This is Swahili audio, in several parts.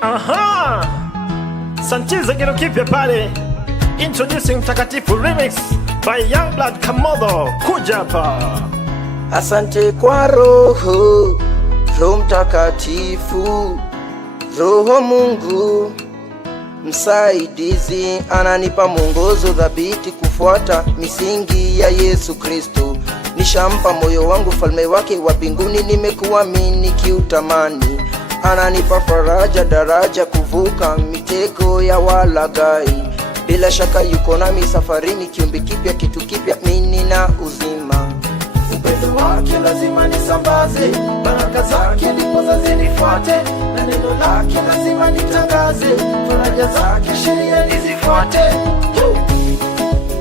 Aha! Sanchiza kitu kipya pale. Introducing Mtakatifu Remix by Youngblood Kamodo. Kuja hapa. Asante kwa Roho Mtakatifu, Roho Mungu msaidizi, ananipa mwongozo dhabiti kufuata misingi ya Yesu Kristo. Nishampa moyo wangu falme wake wa mbinguni, nimekuamini kiutamani. Ananipa faraja, daraja kuvuka mitego ya walaghai. Bila shaka yuko nami safarini, kiumbe kipya, kitu kipya, mimi na uzima. Upendo wake lazima nisambaze, baraka zake ndipo zinifuate, na neno lake lazima nitangaze, faraja zake sheria nizifuate.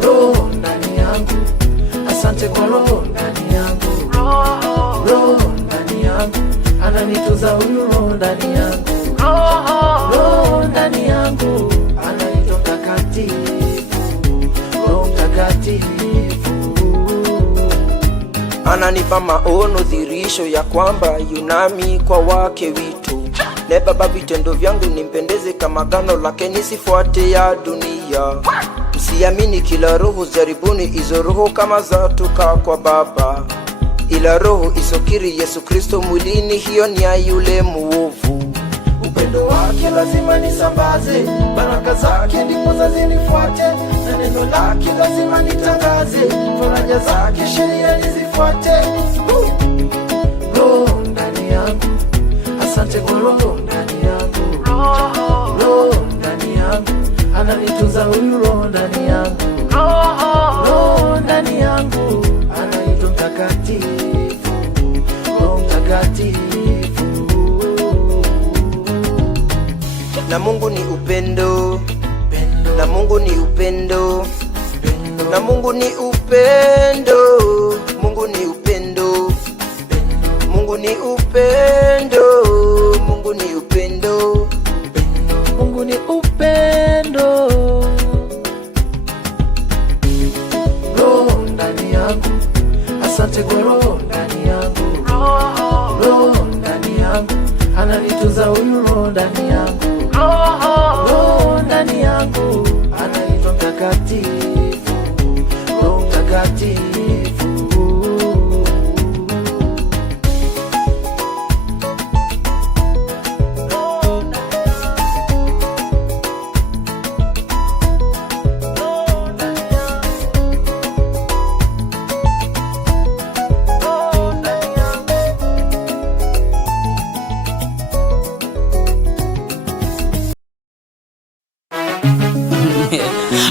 Roho ndani yangu, asante kwa Roho ndani yangu. Roho ndani yangu, ananituza huyu Roho ndani yangu. Roho ndani yangu, anaitwa Mtakatifu, Roho Mtakatifu. Ananipa maono, dhirisho ya kwamba yunami kwa wake witu. Ne Baba, vitendo vyangu nimpendeze kama gano lake, nisifuate ya dunia. Msiamini kila roho, jaribuni hizo roho kama zatoka kwa Baba. Ila roho isokiri Yesu Kristo mwilini, hiyo ni ya yule muovu. Upendo wake lazima nisambaze, baraka zake ndipo zinifuate, na neno lake lazima nitangaze, faraja zake sheria nizifuate. Roho ndani yangu, asante kwa Roho ndani yangu. Roho ndani yangu, ananitunza huyu Roho ndani yangu. Roho ndani yangu, anaitwa Mtakatifu, Roho Mtakatifu. Na Mungu ni upendo, na Mungu ni upendo, na Mungu ni upendo, Mungu ni upendo, Mungu ni upendo, Mungu ni upendo, Mungu ni upendo. Roho ndani yangu, asante kwa Roho ndani yangu. Roho ndani yangu, ananitunza huyu Roho ndani yangu. Roho ndani yangu, anaitwa Mtakatifu, Roho Mtakatifu.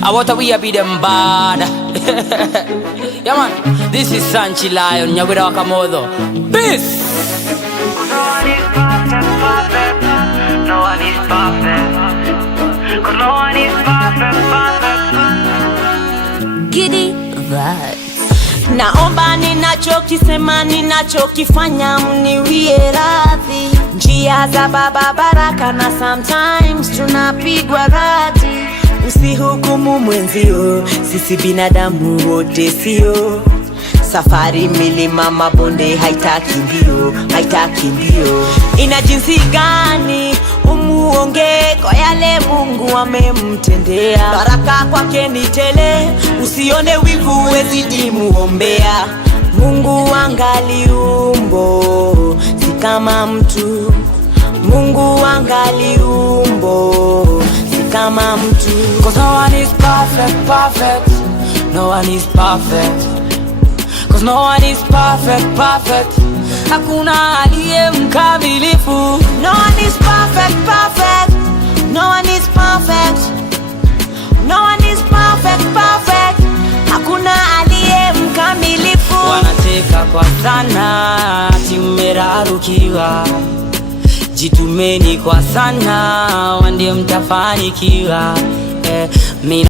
I want we be them bad. Yeah man, this is Sanchi Lion, Nyawira Kamodo. Peace. No one is perfect. No one is perfect. 'Cause no one is perfect. Giddy vibes. Naomba ninachokisema, ninachokifanya mniwie radhi. Njia za Baba baraka, na sometimes tunapigwa radi. Usihukumu mwenzio, sisi binadamu wote sio. Safari milima mabonde haitaki mbio, haitaki mbio. Ina jinsi gani umuonge kwa yale Mungu amemtendea. Baraka kwake ni tele, usione wivu, wezidi muombea. Mungu angali umbo, si kama mtu. Mungu angali umbo, kama mtu. 'Cause no one is perfect. No one is perfect. 'Cause no one is perfect. Hakuna aliye mkamilifu. No one is perfect. No one is perfect. No one is perfect. Hakuna aliye mkamilifu. Wanacheka kwa sana, timerarukiwa. Jitumeni kwa sana, wande mtafanikiwa.